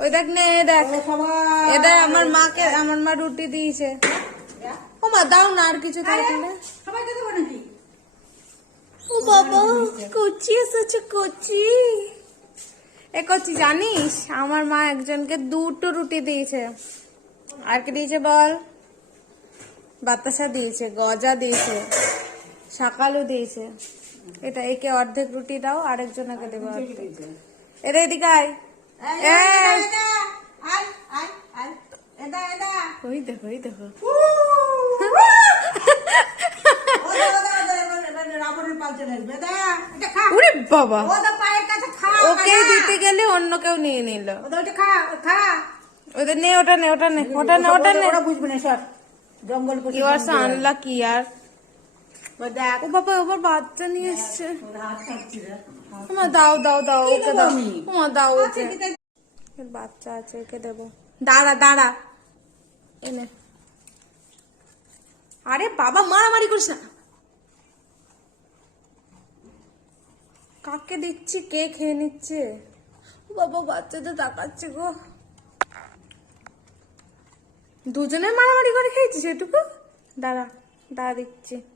ওই দেখ নে, দেখ এটা আমার মাকে, আমার মা রুটি দিয়েছে। ও মা দাও না, আর কিছু থাকলে। ও বাবা, কচি এসেছে, কচি। এ কচি জানিস, আমার মা একজনকে 2টো রুটি দিয়েছে। আর কি দিয়েছে বল? বাতাসা দিয়েছে, গজা দিয়েছে, সকালও দিয়েছে। এটা একে অর্ধেক রুটি দাও, আরেকজনকে দেবো অর্ধেক। এটা এদিকে আয়। ওই দেখো, ওই দেখো। ওরে বাবা, ওকে দিতে গেলে অন্য কেউ নিয়ে নিল। ওদের নে, ওটা নে, ওটা নে, ওটা নে, ওটা নে। বুঝবে না সব জঙ্গল আনলা কি আর। ও বাবা, ওবার বাচ্চা নিয়ে এসছে। দাও দাও দাও, ওকে দাও। দাও ওকে, বাচ্চা আছে, ওকে দেবো। দাঁড়া দাঁড়া, এনে। আরে বাবা, মারামারি করিস না। কাকে দিচ্ছি, কে খেয়ে নিচ্ছে? বাবা, বাচ্চাদের তাকাচ্ছে গো। দুজনে মারামারি করে খেয়েছিস এটুকু? দাঁড়া দাঁড়া, দিচ্ছি।